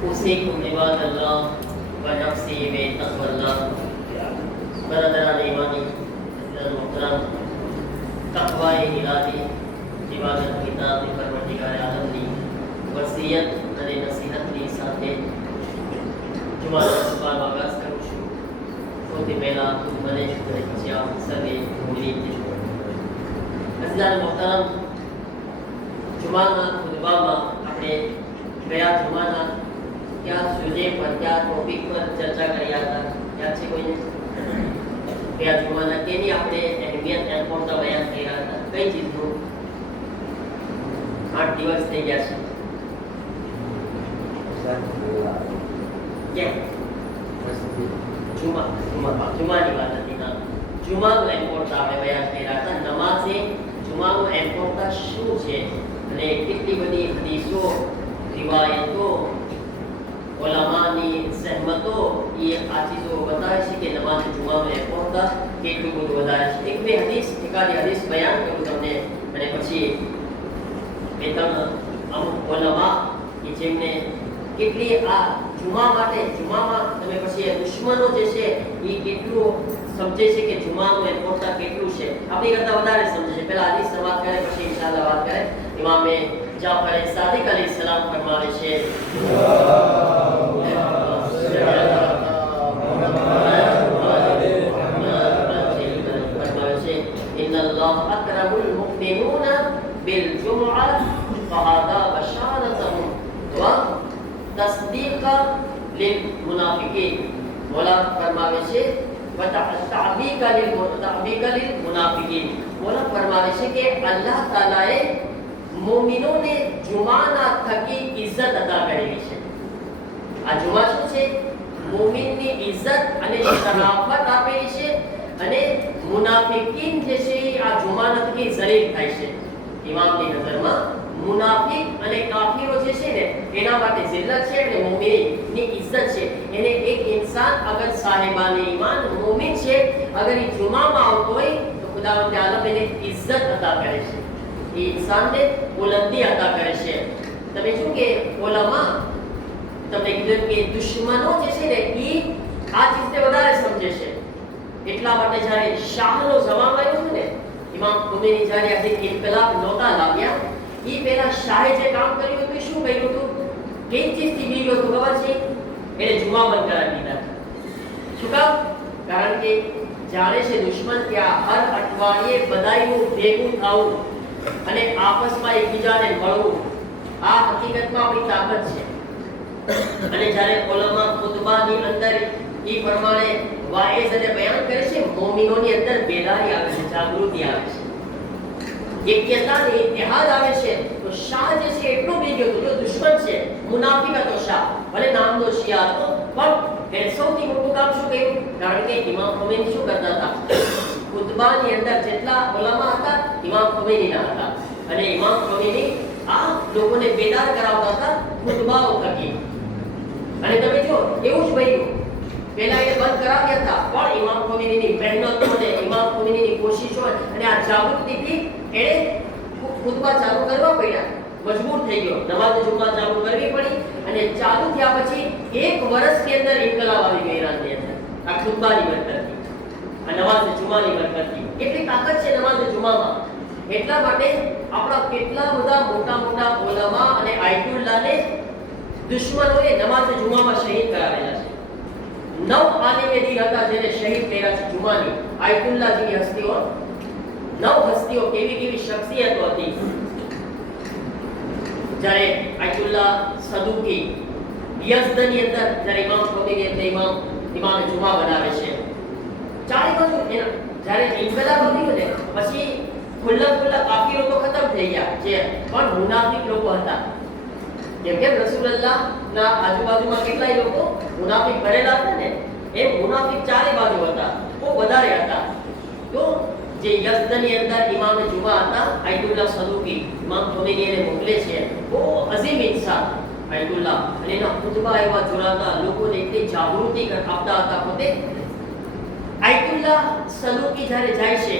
أوصيكم عباد الله ونفسي بتقوى الله. برادران ایمانی محترم، تقوی الہی عبادت کتاب پروردگار عالم ની વસિયત અને નસીહતની સાથે જુમાના સભાનો આગાઝ કરું છું. સૌથી પહેલા મને અને પછી આપ સર્વે મુરીદને અઝીઝાન મોહતરમ, જુમાના ખુતબામાં આપણે ગયા જુમાના क्या सुजे पर क्या टॉपिक पर चर्चा કરી હતા? યાદ છે કોઈને? क्या જુમાના કેની આપણે અહેમિયત એમ્પોર્ટન્ટ બયાન કર્યા હતા? કઈ ચીજનું? 8 દિવસ થઈ ગયા છે. क्या જુમાની વાત હતી ના. જુમાનું એમ્પોર્ટન્ટ આપણે બયાન કર્યા હતા. નમાઝે જુમાનું એમ્પોર્ટન્ટ શું છે અને કેટલી બધી હદીસો, રિવાયતો, ઓલામાની સહમતો એ આ ચીજો બતાવે છે કે નમાઝ જુમાનો એમ્પોર્ટન્ટ કેટલું બધું વધારે છે. એક બે હદીસ, એકાદી હદીસ બયાન કરું તમને અને પછી બે ત્રણ અમુક ઓલામા કે જેમને કેટલી આ જુમા માટે, જુમામાં તમે પછી દુશ્મનો જે છે એ કેટલું સમજે છે કે જુમાનું એમ્પોર્ટન્ટ કેટલું છે, આપણી કરતાં વધારે સમજે છે. પહેલા હદીસ વાત કરે પછી ઇન્શાઅલ્લાહ વાત કરે. ઇમામે જાફર સાદિક અલૈહિસ્સલામ ફરમાવે છે إن الله أكرم المؤمنون بالجمعة فهذا بشارتهم وتصديقا للمنافقين. مولا فرماवे છે تعبيقا للمنافقين. مولا ફરમાવે છે કે અલ્લાહ તાલાએ મોમિનોને જુમાના થકી ઇજ્જત અદા કરેલી છે. આ જુમા શું છે? મોમિનની ઇજ્જત અને શરાફત આપેલી છે અને મુનાફિકીન જે છે આ જુમાના થકી ઝલીલ થાય છે. ઇમામની નજરમાં મુનાફિક અને કાફીરો જે છે ને એના માટે જિલ્લત છે અને મોમિનની ઇજ્જત છે. એને એક ઇન્સાન અગર સાહેબાને ઈમાન મોમિન છે, અગર એ જુમામાં આવતો હોય તો ખુદાવંદ આલમ એને ઇજ્જત અદા કરે છે, એ ઇન્સાનને બુલંદી અદા કરે છે. તમે શું કે ઓલામા તમને કીધું કે દુશ્મનો જે છે ને એ આ ચીજને વધારે સમજે છે. એટલા માટે જ્યારે શાહનો જવાબ આવ્યો હતો ને, ઇમામ ખુમૈની જ્યારે આ ઇન્કલાબ નહોતા લાવ્યા, એ પહેલા શાહે જે કામ કર્યું હતું શું કર્યું હતું? કઈ ચીજથી બીજો હતું ખબર છે? એને જુમા બંધ કરાવી દીધા. શું કામ? કારણ કે જાણે છે દુશ્મન ત્યાં હર અઠવાડિયે બધાયનું ભેગું થવું અને આપસમાં એકબીજાને મળવું, આ હકીકતમાં આપણી તાકાત છે. અને જ્યારે ઉલમા ખુતબાની અંદર એ પ્રમાણે વાઇઝ અને બયાન કરે છે, મોમિનોની અંદર બેદારી આવે છે, જાગૃતિ આવે છે, એકતા ને ઇત્તિહાદ આવે છે. તો શાહ જે છે એટલો ભેગો હતો, જો દુશ્મન છે, મુનાફિક હતો શાહ, ભલે નામનો શિયા હતો, પણ એને સૌથી મોટું કામ શું કર્યું? કારણ કે ઇમામ ખુમૈની શું કરતા હતા? ખુતબાની અંદર જેટલા ઉલમા હતા ઇમામ ખુમૈનીના હતા અને ઇમામ ખુમૈની આ લોકોને બેદાર કરાવતા હતા ખુતબાઓ થકી. અને તમે જો એવું જ બન્યું, પહેલા એ બંધ કરાવ્યા હતા પણ ઇમામ ખુમૈનીની મહેનતો અને ઇમામ ખુમૈનીની કોશિશો અને આ જાગૃતિથી એને ખુતબા ચાલુ કરવા પડ્યા, મજબૂર થઈ ગયો, નમાઝ જુમા ચાલુ કરવી પડી. અને ચાલુ થયા પછી એક વર્ષની અંદર ઇન્કલાબ આવી ગયો ઈરાનની અંદર, આ ખુતબાની બરકતથી, આ નમાઝ જુમાની બરકતથી. એટલી તાકાત છે નમાઝ જુમામાં. એટલા માટે આપણા કેટલા બધા મોટા મોટા ઉલમા અને આયતુલ્લાહને દુશ્મનોએ નમાઝ જુમામાં શહીદ કરાવેલા છે. 9 આલિમે દીન હતા જેને શહીદ કર્યા છે જુમાની. આયતુલ્લાહ જેવી હસ્તીઓ, 9 હસ્તીઓ, કેવી કેવી શખ્સિયતો હતી. જ્યારે આયતુલ્લાહ સદુકી યઝદની અંદર જ્યારે ઇમામ ખુમૈની એટલે ઇમામ જુમા બનાવે છે, ચારે બાજુ જ્યારે ઇન્કલાબ થયો ને પછી ખુલ્લા કાફીરો તો ખતમ થઈ ગયા, જે પણ મુનાફિક લોકો હતા. કેમ કે રસૂલુલ્લાહ ના આજુબાજુમાં કેટલાય લોકો મુનાફિક ભરેલા હતા ને, એ મુનાફિક ચારે બાજુ હતા, બહુ વધારે હતા. તો જે યઝદની અંદર ઇમામ જુમા હતા આયતુલ્લાહ સદુકી, ઇમામ ખુમૈની એને મોકલે છે, બહુ અઝીમ ઇન્સાન આયતુલ્લાહ, અને એના ખુતબા એવા જોરાતા, લોકોને એટલી જાગૃતિ આપતા હતા પોતે. આયતુલ્લાહ સદુકી જ્યારે જાય છે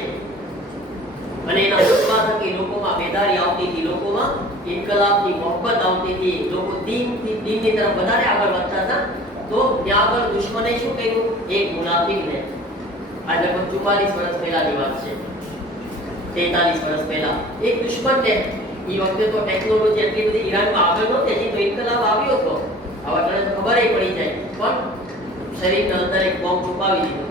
અને એના ખુતબા થકી લોકોમાં બેદારી આવતી હતી, લોકોમાં ઇન્કલાબની મોહબ્બત આવતી હતી, લોકો દીનની તરફ વધારે આગળ વધતા હતા, તો ત્યાં આગળ દુશ્મને શું કર્યું? એક મુનાફિકને, આ લગભગ 44 વર્ષ પહેલાની વાત છે, 43 વર્ષ પહેલા, એક દુશ્મનને, એ વખતે તો ટેકનોલોજી એટલી બધી ઈરાનમાં આગળ નહોતી, હજી તો ઇન્કલાબ આવ્યો હતો, આવા તરત ખબર પડી જાય, પણ શરીરના અંદર એક બોમ્બ છુપાવી દીધો.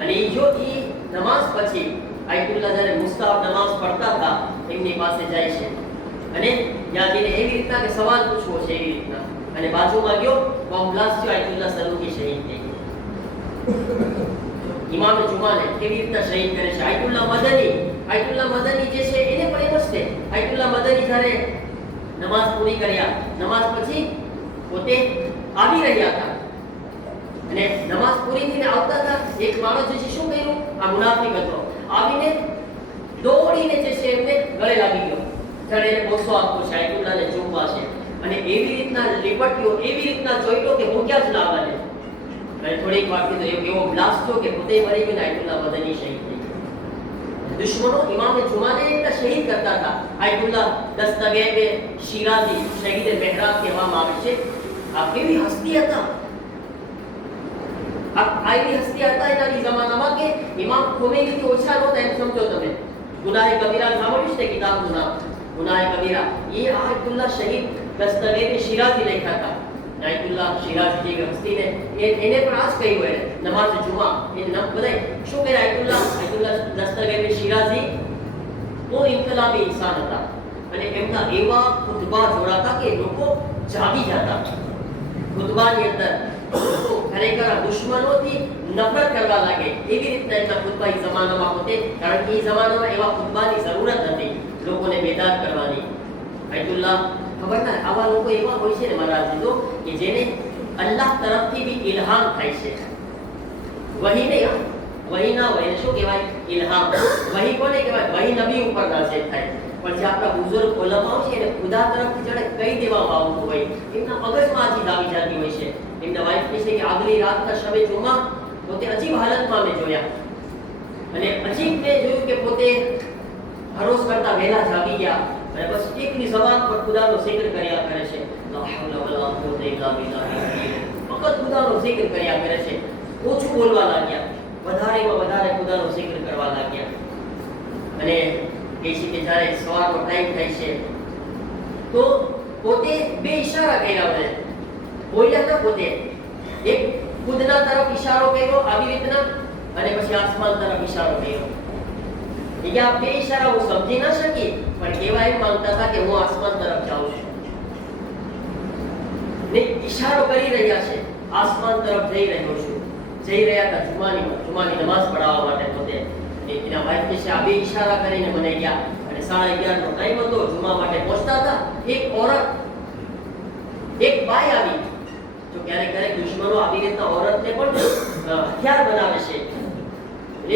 અને એ જો એ નમાઝ પછી આયતુલ્લાહ જ્યારે મુસ્તાહબ નમાઝ પડતા હતા એમની પાસે જાય છે અને ત્યાં જઈને એવી રીતના કે સવાલ પૂછવો છે એવી રીતના, અને બાજુમાં ગયો, બોમ્બ બ્લાસ્ટ થયો, આયતુલ્લાહ સલૂકી શહીદ થઈ ગયા. ઇમામ જુમાને કેવી રીતના શહીદ કરે છે? આયતુલ્લાહ મદની જે છે એને પણ એમ જ છે. આયતુલ્લાહ મદની જ્યારે નમાઝ પૂરી કર્યા, નમાઝ પછી પોતે આવી રહ્યા હતા અને નમાઝ પૂરી થઈને આવતા હતા, એક માણસ જે છે શું કર્યું? આ મુનાફિક હતો, આવીને દોડીને જે છે એમને ગળે લાગી ગયો, જાણે એને બોસો આપવો છે, આયતુલ્લાહને ચૂમવા છે, અને એવી રીતના લીપટ્યો, એવી રીતના જોઈતો કે હું ક્યાં જ ના બને. અને થોડીક વારથી તો એવો બ્લાસ્ટ થયો કે પોતે મરી ગયો, આયતુલ્લાહ મદની શહીદ થઈ ગયા. દુશ્મનો ઇમામ જુમાને એટલા શહીદ કરતા હતા. આયતુલ્લાહ દસ્તગીર શિરાઝી શહીદ મહેરાબ કહેવામાં આવે છે. આ કેવી હસ્તી હતા, આઈની હસ્તી હતા એના જમાનામાં કે ઇમામ ખોમેનીથી ઓછા નહોતા, એમ સમજો તમે. ગુનાહે કબીરા સાંભળ્યું છે કિતાબનું નામ, ગુનાહે કબીરા, એ આયતુલ્લાહ શહીદ દસ્તગીર શિરાઝી લખ્યા હતા. આયતુલ્લાહ શિરાઝી જેવી હસ્તીને એને પણ આ જ કહ્યું, એને નમાઝ જુમા એને નામ બધાય શું કહે? આયતુલ્લાહ દસ્તગીર શિરાઝી બહુ ઇન્કલાબી ઇન્સાન હતા અને એમના એવા ખુતબા જોડાતા કે લોકો જાગી જતા. ખુતબાની અંદર ખરેખર દુશ્મનોથી નફરત કરવા લાગે એવી રીતના એમના ખુતબા એ જમાનામાં હોતે, કારણ કે એ જમાનામાં એવા ખુતબાની જરૂરત હતી લોકોને બેદાર કરવાની. આયતુલ્લાહ ખબર ના, આવા લોકો એવા હોય છે ને મહારાજ તો કે જેને અલ્લાહ તરફથી બી ઇલ્હામ થાય છે. વહી નહીં, વહી ના હોય એને શું કહેવાય? ઇલ્હામ. વહી કોને કહેવાય? વહી નબી ઉપર નાઝિલ થાય, પણ જે આપણા બુઝુર્ગ ઉલમાઓ છે એને ખુદા તરફથી જાણે કહી દેવામાં આવતું હોય, એમના મગજમાં હજી દાવી જાતી હોય છે. એમના વાઇફ કહે છે કે આગલી રાતના શબે જુમા પોતે અજીબ હાલતમાં મેં જોયા, અને અજીબ મેં જોયું કે પોતે હરોસ કરતા વહેલા જાગી ગયા અને બસ એકની જબાન પર ખુદાનો zikr કર્યા કરે છે, લા હૌલા વલા કુવવતા ઇલ્લા બિલ્લાહ, ફક્ત ખુદાનો zikr કર્યા કરે છે. ઓછું બોલવા લાગ્યા, વધારેમાં વધારે ખુદાનો zikr કરવા લાગ્યા. અને કહે છે કે જ્યારે સવારનો ટાઈમ થાય છે તો પોતે બે ઈશારા કર્યા, મને બોલ્યા ના, પોતે એક ખુદના તરફ ઈશારો કર્યો આવી રીતના, અને પછી આસમાન તરફ ઈશારો કર્યો. એ આ બે ઈશારા હું સમજી ના શકી, પણ કહેવા એમ માંગતા હતા કે હું આસમાન તરફ જાઉં છું. ને ઈશારો કરી રહ્યા છે, આસમાન તરફ જઈ રહ્યો છું. જઈ રહ્યા હતા જુમાની નમાઝ પઢાવવા માટે. પોતે એના વાઇફ છે આ બે ઈશારા કરીને મને ગયા, અને 11:30 નો ટાઈમ હતો, જુમા માટે પહોંચતા હતા. એક ઓરત, એક બાઈ આવી. તો ક્યારેક દુશ્મનો આવી રીતના ઓરતને પણ હથિયાર બનાવે છે.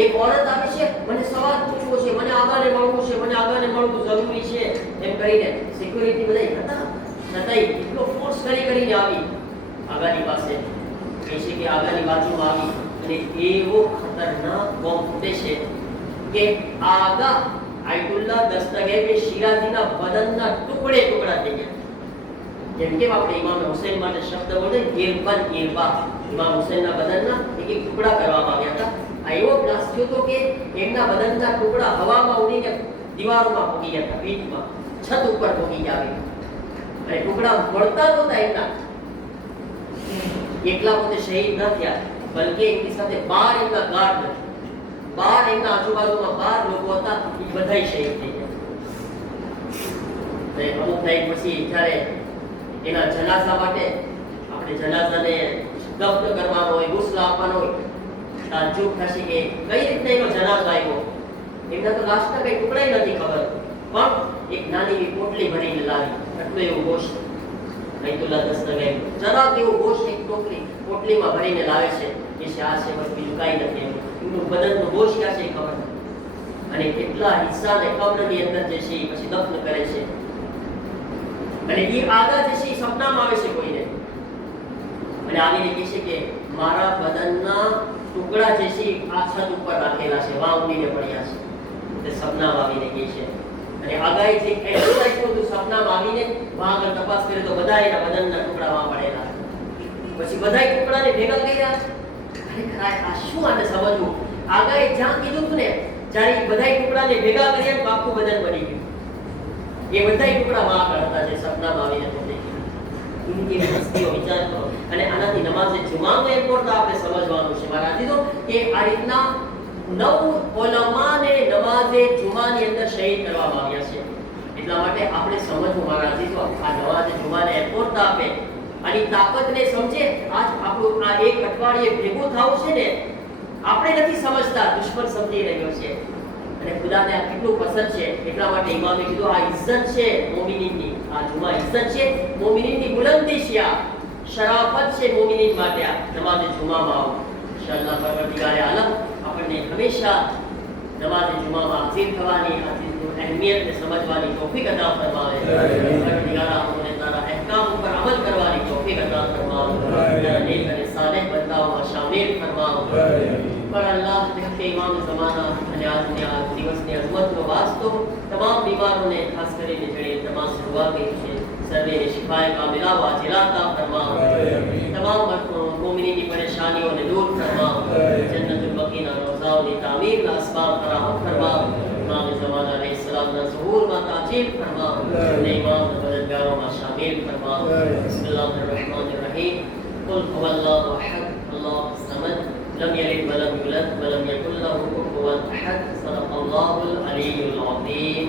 એક ઓરત આવી છે, મને સવાલ પૂછવો છે, મને આગાને મળવું છે, મને આગાને મળવું જરૂરી છે, એમ કરીને સિક્યુરિટી બધા હતા, છતાંય એટલો ફોર્સ કરીને આવી આગાની પાસે. કહે છે કે આગાની બાજુમાં આવી અને એવો ખતરનાક બોમ્બ ફૂટે છે કે આગા આયતુલ્લાહ દસ્તગીર શિરાઝીના બદનના ટુકડે ટુકડા થઈ ગયા. જેમ કે આપણે ઇમામ હુસૈન માટે શબ્દ બોલે ઇરબન ઇરબા, ઇમામ હુસૈનના બદનના એક એક ટુકડા કરવામાં આવ્યા હતા. આ એવો બ્લાસ્ટ થયો હતો કે એમના બદનના ટુકડા હવામાં ઉડીને દીવારોમાં પહોંચી ગયા હતા, ભીતમાં, છત ઉપર પહોંચી ગયા, અને ટુકડા વળતા નહોતા એમના. એકલા પોતે શહીદ ન થયા, બલકે એમની સાથે 12 એમના ગાર્ડ, 12 એમના આજુબાજુમાં 12 લોકો હતા, એ બધાય શહીદ થઈ ગયા. અમુક ટાઈમ પછી જ્યારે એના જનાઝા માટે આપણે જનાઝાને દફન કરવાનો હોય, ગુસ્લ આપવાનો હોય, તાજુબ થશે કે કઈ રીતના એનો જનાઝો આવ્યો. એમના તો લાશના કઈ ટુકડા નથી ખબર, પણ એક નાની એવી પોટલી ભરીને લાવી, આટલો એવો ગોશ્ત આયતુલ્લાહ દસ્તગીર જરાક એવો ગોશ્ત એક પોટલીમાં ભરીને લાવે છે. એ છે આ છે, બસ બીજું કાંઈ નથી. એમનું બદનનો ગોશ્ત ક્યાં છે ખબર નથી, અને કેટલા હિસ્સાને કબ્રની અંદર જે છે પછી દફન કરે છે. અને એ આગા જે છે એ સપનામાં આવે છે કોઈને, અને આવીને કહે છે કે મારા બદનના ટુકડા જે છે આ છત ઉપર રાખેલા છે, વાં ઉડીને પડ્યા છે. તે સપનામાં આવીને કહે છે. અને આગાહી જે એક્સરસાઇઝ હતું સપનામાં આવીને વહાં આગળ તપાસ કરે તો બધા એના બદનના ટુકડામાં પડેલા. પછી બધાય ટુકડાને ભેગા કર્યા. ખરેખર આ શું આને સમજવું? આગાહી જ્યાં કીધું હતું ને જ્યારે બધાય ટુકડાને ભેગા કર્યા તો આખું બદન બની ગયું. એ બધાય ટુકડા વહાં આગળ હતા જે સપનામાં આવીને પહોંચી ગયા. એની વસ્તુઓ વિચાર કરો. અને આનાથી નમાઝે જુમાનો ઇમ્પોર્ટન્ટ આપણે સમજવાનું છે. મારા દીધો કે આ રીતના 9 ઉલમાને નમાઝે જુમાની અંદર શહીદ કરવામાં આવ્યા છે. એટલા માટે આપણે સમજવું મારા દીધો આ નમાઝે જુમાને ઇમ્પોર્ટન્ટ આપે અને તાકાતને સમજે. આજ આપણું આ એક અઠવાડિયે ભેગું થાવું છે ને આપણે નથી સમજતા, દુશ્મન સમજી રહ્યો છે. અને ખુદાને આ કેટલું પસંદ છે. એટલા માટે ઇમામે કીધું આ ઇજ્જત છે મોમિનીનની. આ જુમા ઇજ્જત છે મોમિનીનની, બુલંદી છે, આ શરાફત છે મોમિનીન માટે. આ નમાઝે જુમામાં આવો. ઇન્શાઅલ્લાહ પરવરદિગારે આલમ આપણને હંમેશા નમાઝે જુમામાં હાજર થવાની, અહેમિયતને સમજવાની તૌફીક અતા ફરમાવે. પરવરદિગાર આપણને તારા અહેકામ ઉપર અમલ કરવાની તૌફીક અતા ફરમાવે. તારા નેક અને સાલેહ બંદાઓમાં શામિલ ફરમાવે. पर अल्लाह के इमाम ज़माना અને આજની આ દિવસની અઝમતનો વાસ્તો તમામ બીમારોને ખાસ કરીને જેણે તમામ દુઆ કરી છે સર્વેને શિફાએ કામિલા વાજિલા અતા ફરમાવો. તમામ મોમિનીની પરેશાનીઓને દૂર ફરમાવો. જન્નતુલ બકીના રોઝાઓની તામીરના અસબાબ ફરાહમ ફરમાવો. इमाम ज़माना अलैहिस्सलामના ઝુહૂરમાં તાજીલ ફરમાવો. અને ઇમામના મદદગારોમાં શામિલ ફરમાવો. બિસ્મિલ્લાહિર रहमानिर रहीम. कुल हुवल्लाहु अहद अल्लाहुस समद لم يلد ولم يولد ولم يكن له كفوا احد. صدق الله العلي العظيم.